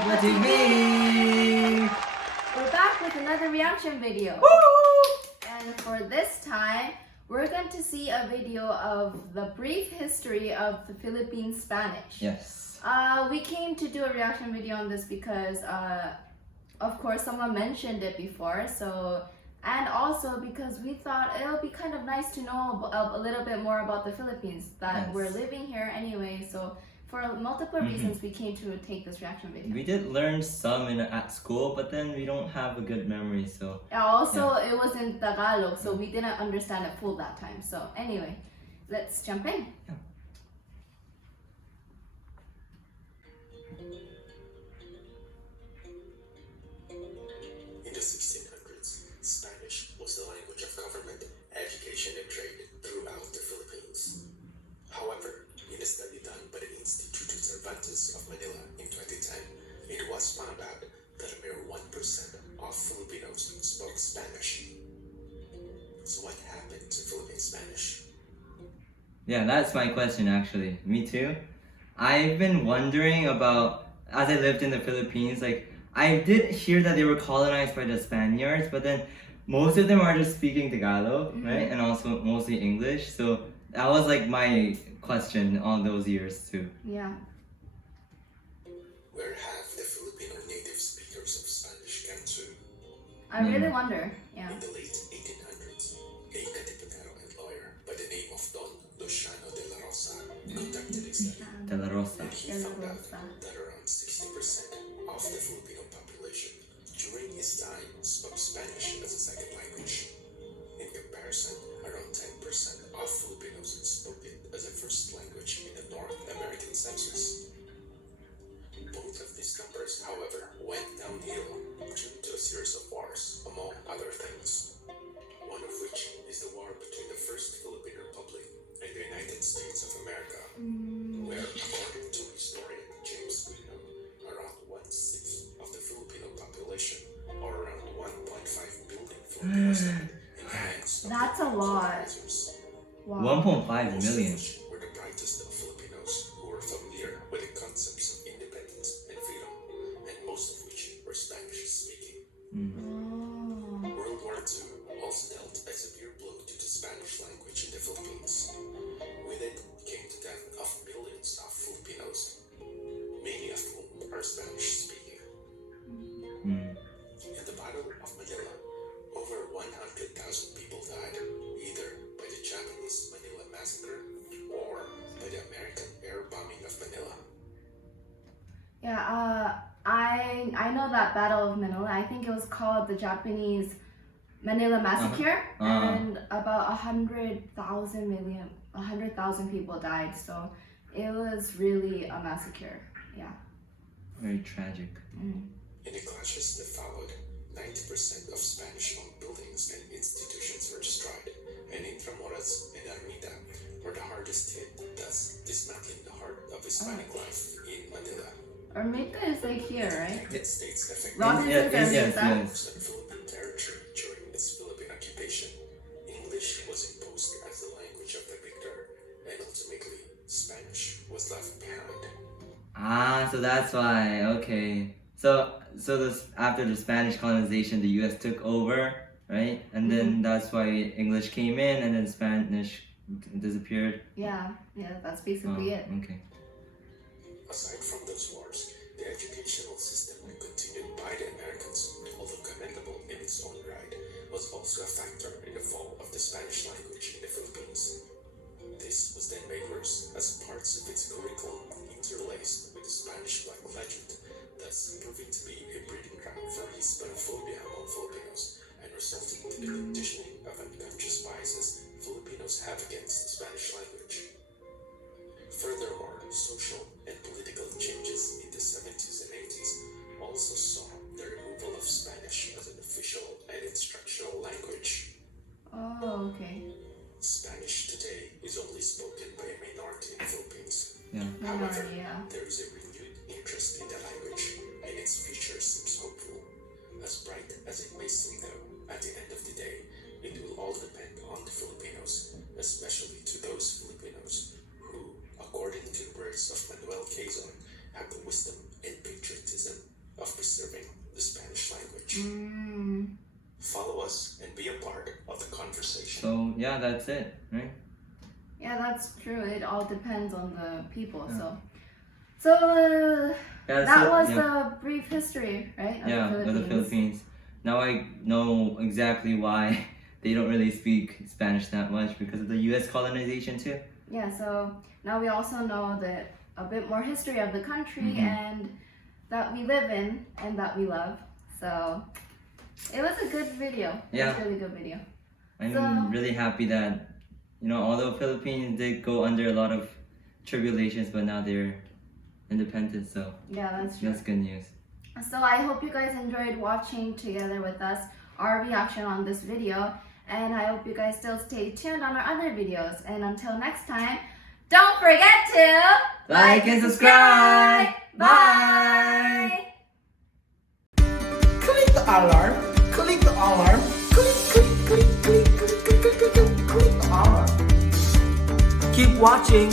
Sigma TV! We're back with another reaction video. Woo! And for this time, we're going to see a video of the brief history of the Philippine Spanish. Yes. We came to do a reaction video on this because, of course, someone mentioned it before. And also because we thought it'll be kind of nice to know a little bit more about the Philippines, that Yes. we're living here anyway. So for multiple reasons, we came to take this reaction video. We did learn some at school, but then we don't have a good memory, so... Also, it was in Tagalog, so we didn't understand it full that time. So anyway, let's jump in. Yeah. In the 1600s, Spanish was the language of government, education, and trade throughout the Philippines. However, in a study done by the Instituto Cervantes of Manila in 2010, it was found out that a mere 1% of Filipinos spoke Spanish. So what happened to Philippine Spanish? Yeah, that's my question actually. Me too. I've been wondering about, as I lived in the Philippines, like, I did hear that they were colonized by the Spaniards, but then most of them are just speaking Tagalog, right? And also mostly English. So that was like my question all those years too. Yeah. Where have the Filipino native speakers of Spanish gone to? I really wonder. Yeah. In the late 1800s, a Katipatero and lawyer by the name of Don Luciano de la Rosa conducted a study, De La Rosa. and he found out that around 60% of the Filipino population during his time spoke Spanish as a second language. In comparison, around 10% of Filipinos spoke it as a first language in the North American census. Both of these numbers, however, went downhill due to a series of wars, among other things. One of which is the war between the First Philippine Republic and the United States of America, where, according to historian James Guino, around 1/6 of the Filipino population, or around 1.5 billion Filipinos, died in the hands of That's a the lot. colonizers. Wow. 1.5 Most of million. which were the brightest of Filipinos who were familiar with the concepts of independence and freedom, and most of which were Spanish speaking. Oh. World War II also dealt a severe blow to the Spanish language in the Philippines. With it came the death of millions of Filipinos, many of whom are Spanish speaking. In the Battle of Manila, over 100,000 people died, either by the Japanese Manila Massacre or by the American air bombing of Manila. Yeah, I know that Battle of Manila. I think it was called the Japanese Manila Massacre, and about 100,000 people died. So it was really a massacre. Yeah. Very tragic. In the clashes that followed, 90% of Spanish-owned buildings and institutions were destroyed, and Intramuros and Ermita were the hardest hit, thus dismantling the heart of Hispanic life in Manila. Ermita is like here, right? United States effected Robinson's Yes, Ermita. yes. on Philippine territory during its Philippine occupation. English was imposed as the language of the victor, and ultimately, Spanish was left behind. Ah, so that's why. Okay. So after the Spanish colonization, the U.S. took over, right? And then that's why English came in, and then Spanish disappeared. Yeah, that's basically it. Okay. Aside from those wars, the educational system continued by the Americans, although commendable in its own right, was also a factor in the fall of the Spanish language in the Philippines. This was then made worse as parts of its curriculum interlaced with the Spanish Black Legend, thus proving to be a breeding ground for Hispanophobia among Filipinos and resulting in the conditioning of unconscious biases Filipinos have against the Spanish language. Furthermore, social and political changes in the 70s and 80s also saw the removal of Spanish as an official and instructional language. Oh, okay. Spanish today is only spoken by a minority in the Philippines. Yeah. However, Yeah. there is a renewed interest in the language, and its future seems hopeful. As bright as it may seem though, at the end of the day, it will all depend on the Filipinos, especially to those Filipinos who, according to the words of Manuel Quezon, have the wisdom and patriotism Follow us and be a part of the conversation. So yeah, that's it, right? Yeah, that's true. It all depends on the people. Yeah. So Yeah, that was yeah. the brief history, right? Of the Philippines. Now I know exactly why they don't really speak Spanish that much, because of the U.S. colonization too. Yeah, so now we also know that a bit more history of the country Mhm. and that we live in and that we love. So it was a good video. It was Yeah. a really good video. I'm So- really happy that, although Philippines did go under a lot of tribulations, but now they're independent, so Yeah, that's true. that's good news. So I hope you guys enjoyed watching together with us our reaction on this video, and I hope you guys still stay tuned on our other videos. And until next time, don't forget to Like and subscribe! Bye! Click the alarm. Click the alarm. Click, click, click, click, click, click, click, click, click the alarm. Keep watching